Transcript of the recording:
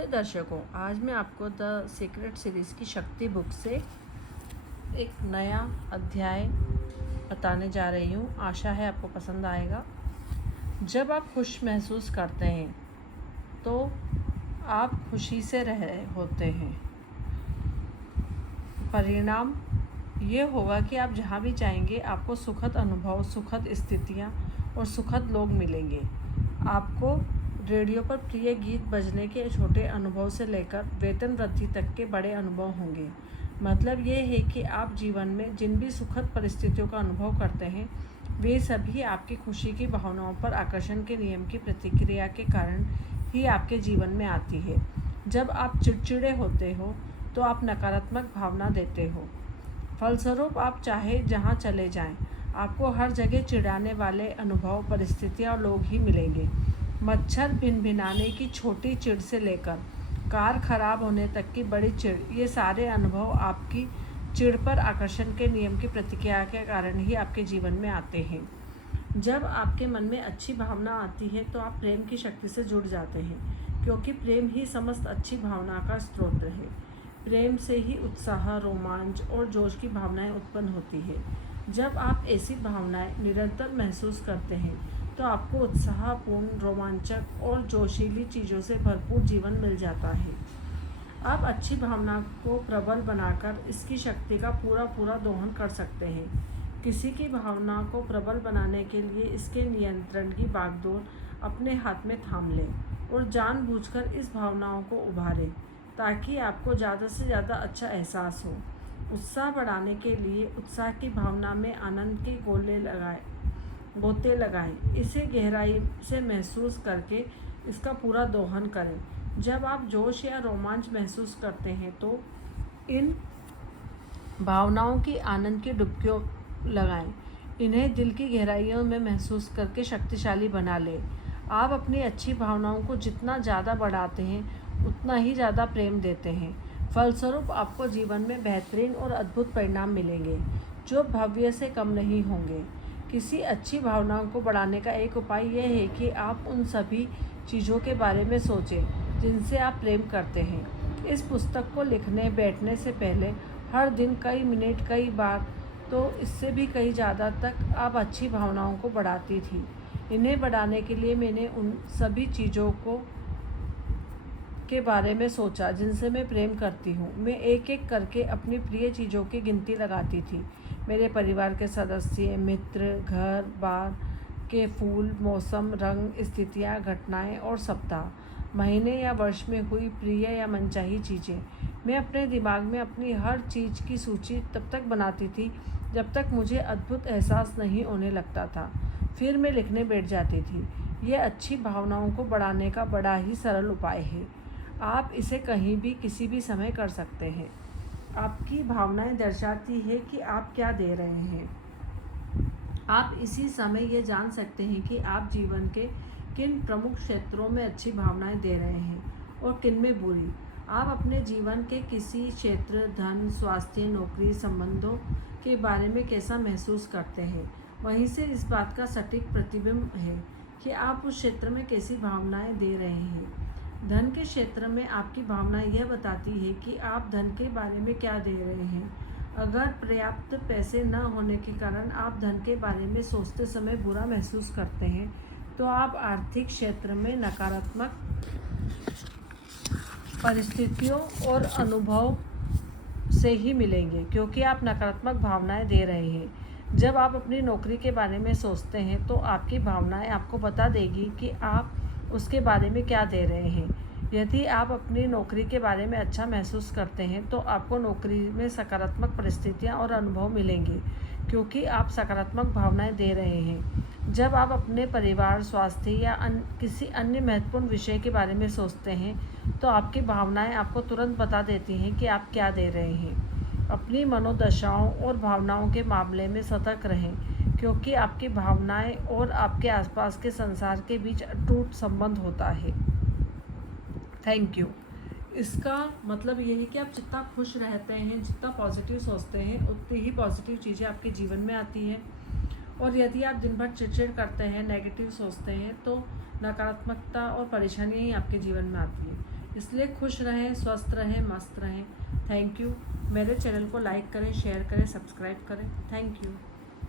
नमस्ते दर्शकों, आज मैं आपको द सीक्रेट सीरीज़ की शक्ति बुक से एक नया अध्याय बताने जा रही हूँ। आशा है आपको पसंद आएगा। जब आप खुश महसूस करते हैं तो आप खुशी से रह होते हैं। परिणाम ये होगा कि आप जहाँ भी जाएंगे आपको सुखद अनुभव, सुखद स्थितियाँ और सुखद लोग मिलेंगे। आपको रेडियो पर प्रिय गीत बजने के छोटे अनुभव से लेकर वेतन वृद्धि तक के बड़े अनुभव होंगे। मतलब ये है कि आप जीवन में जिन भी सुखद परिस्थितियों का अनुभव करते हैं वे सभी आपकी खुशी की भावनाओं पर आकर्षण के नियम की प्रतिक्रिया के कारण ही आपके जीवन में आती है। जब आप चिड़चिड़े होते हो तो आप नकारात्मक भावना देते हो। फलस्वरूप आप चाहे जहाँ चले जाएं, आपको हर जगह चिढ़ाने वाले अनुभव, परिस्थितियाँ और लोग ही मिलेंगे। मच्छर भिनभिनाने की छोटी चिढ़ से लेकर कार खराब होने तक की बड़ी चिढ़, ये सारे अनुभव आपकी चिढ़ पर आकर्षण के नियम की प्रतिक्रिया के कारण ही आपके जीवन में आते हैं। जब आपके मन में अच्छी भावना आती है तो आप प्रेम की शक्ति से जुड़ जाते हैं, क्योंकि प्रेम ही समस्त अच्छी भावना का स्रोत है। प्रेम से ही उत्साह, रोमांच और जोश की भावनाएं उत्पन्न होती है। जब आप ऐसी भावनाएं निरंतर महसूस करते हैं तो आपको उत्साहपूर्ण, रोमांचक और जोशीली चीज़ों से भरपूर जीवन मिल जाता है। आप अच्छी भावना को प्रबल बनाकर इसकी शक्ति का पूरा दोहन कर सकते हैं। किसी की भावना को प्रबल बनाने के लिए इसके नियंत्रण की बागडोर अपने हाथ में थाम लें और जानबूझकर इस भावनाओं को उभारें ताकि आपको ज़्यादा से ज़्यादा अच्छा एहसास हो। उत्साह बढ़ाने के लिए उत्साह की भावना में आनंद के गोते लगाएं। इसे गहराई से महसूस करके इसका पूरा दोहन करें। जब आप जोश या रोमांच महसूस करते हैं तो इन भावनाओं की आनंद की डुबकियों लगाएं। इन्हें दिल की गहराइयों में महसूस करके शक्तिशाली बना लें। आप अपनी अच्छी भावनाओं को जितना ज़्यादा बढ़ाते हैं उतना ही ज़्यादा प्रेम देते हैं। फलस्वरूप आपको जीवन में बेहतरीन और अद्भुत परिणाम मिलेंगे जो भव्य से कम नहीं होंगे। किसी अच्छी भावनाओं को बढ़ाने का एक उपाय यह है कि आप उन सभी चीज़ों के बारे में सोचें जिनसे आप प्रेम करते हैं। इस पुस्तक को लिखने बैठने से पहले हर दिन कई मिनट, कई बार, तो इससे भी कई ज़्यादा तक आप अच्छी भावनाओं को बढ़ाती थी। इन्हें बढ़ाने के लिए मैंने उन सभी चीज़ों के बारे में सोचा जिनसे मैं प्रेम करती हूँ। मैं एक एक करके अपनी प्रिय चीज़ों की गिनती लगाती थी। मेरे परिवार के सदस्य, मित्र, घर बार के फूल, मौसम, रंग, स्थितियाँ, घटनाएं और सप्ताह, महीने या वर्ष में हुई प्रिय या मनचाही चीज़ें। मैं अपने दिमाग में अपनी हर चीज़ की सूची तब तक बनाती थी जब तक मुझे अद्भुत एहसास नहीं होने लगता था। फिर मैं लिखने बैठ जाती थी। यह अच्छी भावनाओं को बढ़ाने का बड़ा ही सरल उपाय है। आप इसे कहीं भी किसी भी समय कर सकते हैं। आपकी भावनाएं दर्शाती है कि आप क्या दे रहे हैं। आप इसी समय ये जान सकते हैं कि आप जीवन के किन प्रमुख क्षेत्रों में अच्छी भावनाएं दे रहे हैं और किन में बुरी। आप अपने जीवन के किसी क्षेत्र, धन, स्वास्थ्य, नौकरी, संबंधों के बारे में कैसा महसूस करते हैं, वहीं से इस बात का सटीक प्रतिबिंब है कि आप उस क्षेत्र में कैसी भावनाएं दे रहे हैं। धन के क्षेत्र में आपकी भावना यह बताती है कि आप धन के बारे में क्या दे रहे हैं। अगर पर्याप्त पैसे न होने के कारण आप धन के बारे में सोचते समय बुरा महसूस करते हैं तो आप आर्थिक क्षेत्र में नकारात्मक परिस्थितियों और अनुभव से ही मिलेंगे, क्योंकि आप नकारात्मक भावनाएं दे रहे हैं। जब आप अपनी नौकरी के बारे में सोचते हैं तो आपकी भावनाएं आपको बता देगी कि आप उसके बारे में क्या दे रहे हैं। यदि आप अपनी नौकरी के बारे में अच्छा महसूस करते हैं तो आपको नौकरी में सकारात्मक परिस्थितियां और अनुभव मिलेंगे, क्योंकि आप सकारात्मक भावनाएं दे रहे हैं। जब आप अपने परिवार, स्वास्थ्य या किसी अन्य महत्वपूर्ण विषय के बारे में सोचते हैं तो आपकी भावनाएं आपको तुरंत बता देती हैं कि आप क्या दे रहे हैं। अपनी मनोदशाओं और भावनाओं के मामले में सतर्क रहें, क्योंकि आपकी भावनाएं और आपके आसपास के संसार के बीच अटूट संबंध होता है। Thank you. इसका मतलब ये है कि आप जितना खुश रहते हैं, जितना पॉजिटिव सोचते हैं, उतनी ही पॉजिटिव चीज़ें आपके जीवन में आती हैं। और यदि आप दिन भर चिड़चिड़ करते हैं, नेगेटिव सोचते हैं, तो नकारात्मकता और परेशानियाँ ही आपके जीवन में आती हैं। इसलिए खुश रहें, स्वस्थ रहें, मस्त रहें। Thank you. मेरे चैनल को लाइक करें, शेयर करें, सब्सक्राइब करें। Thank you.